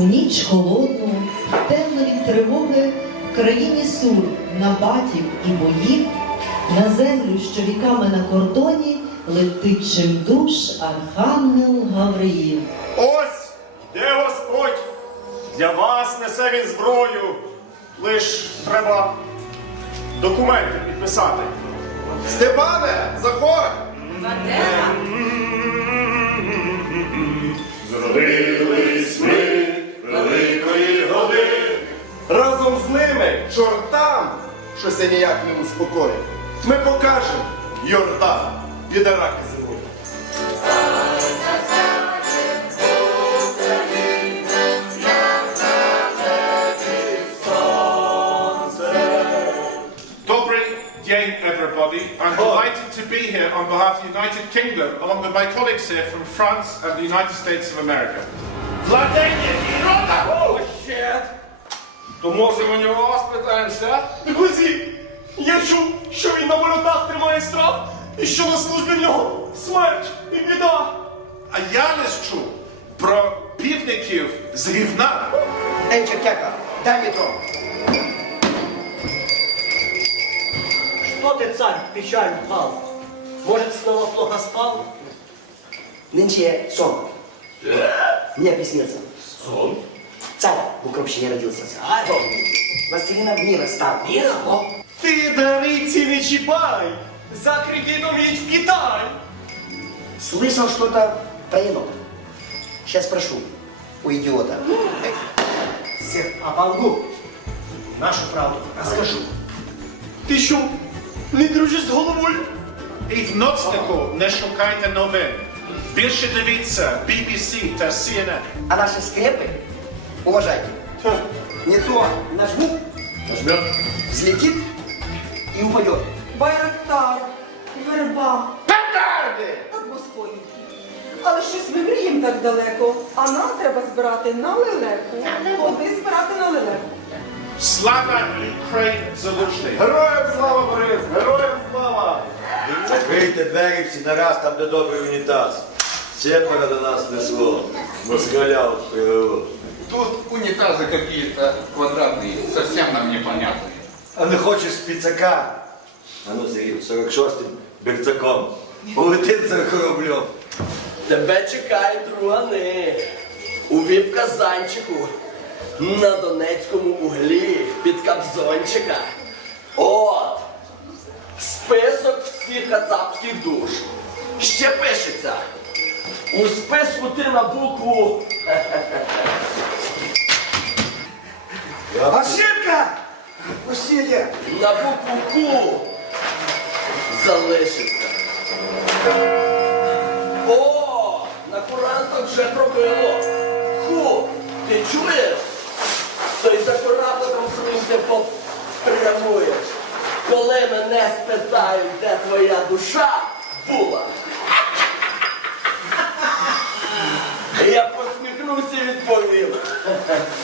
У ніч холодну, темно від тривоги, в країні сур, набатів і боїв, на землю, що віками на кордоні, летить чимдуж архангел Гавриїл. Ось де Господь для вас несе він зброю. Лиш треба документи підписати. Степане, заходь! з ними чортам, що ся ніяк не успокоїть. Ми покажемо Йордан, підараки зимують. Добрый день, everybody. I'm delighted to be here on behalf of the United Kingdom, along with my colleagues here from France and the United States of America. Владення Ірода! О, щет! То може ми у нього спитаємося? Друзі, я чув, що він на воротах тримає страх, і що на службі в нього смерть і біда. А я лиш чув про півників з рівна. Эй, чертяка, дай мне то. Что ты, царь, печаль впал? Может, снова плохо спал? Нынче сон. Мне приснился. Сон? Царь в укропщине родился. Царь? Властелином мира стал. Мира? Ты дарицы не чипай! За кредитом ведь в Китай! Слышал что-то про енота. Сейчас спрошу у идиота. Всех оболгу. Нашу правду расскажу. Ти що, не дружиш з головою? І в ноцнику не шукайте новин. Більше дивіться BBC та CNN. А наши скрепы, уважайте, не то нажму, Нажмем. взлетит и упадет. Байрактар, верба Петарди! над Москвою. Але щось ми мріємо так далеко, а нам треба збирати на лелеку. Ходи збирати на лелеку. Слава Україні залужний! Героям слава, Борис! Героям слава! Відкрийте двері всі нараз, там де добрий унітаз. Сепара до нас несло, москаля от привело Тут унитазы какие-то квадратные, совсем нам непонятные. А не хочеш спіцака? А ну Сергій, 46-м берцаком. Полетить за кораблем. Тебе чекають руани у віп-казанчику на Донецькому углі під кабзончика. От список всіх кацапських душ. Ще пишеться. У списку ти на букву Ошибка! Усилие! на букву Ку залишиться. О, на курантах вже пробило. Ху, ти чуєш? То й за корабликом своїм ти попрямуєш. Коли мене спитають, де твоя душа була. Я посміхнувся і відповів.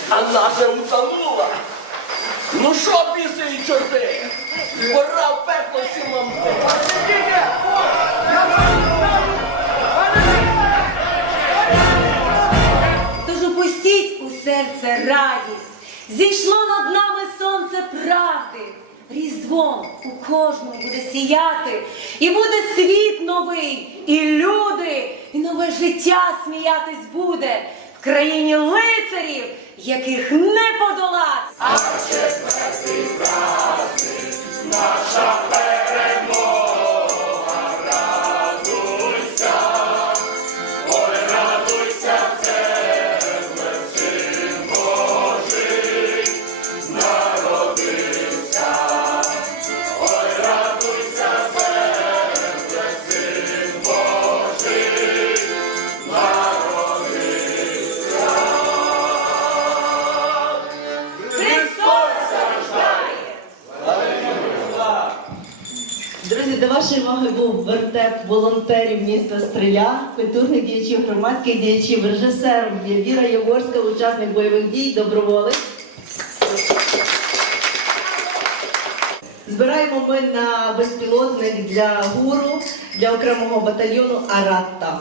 А наша утонула. Ну що, біси і чорти? Пора в пекло всім вам. Тож упустіть у серце радість, зійшло над нами сонце правди. Різдвом у кожному буде сіяти, і буде світ новий, і люди, і нове життя сміятись буде країні лицарів, яких не подолать. Друзі, до вашої уваги був вертеп волонтерів міста Стриля, культурних діячів, громадських діячів, режисер Віра Яворська, учасник бойових дій, доброволець. Збираємо ми на безпілотник для гуру, для окремого батальйону Аратта.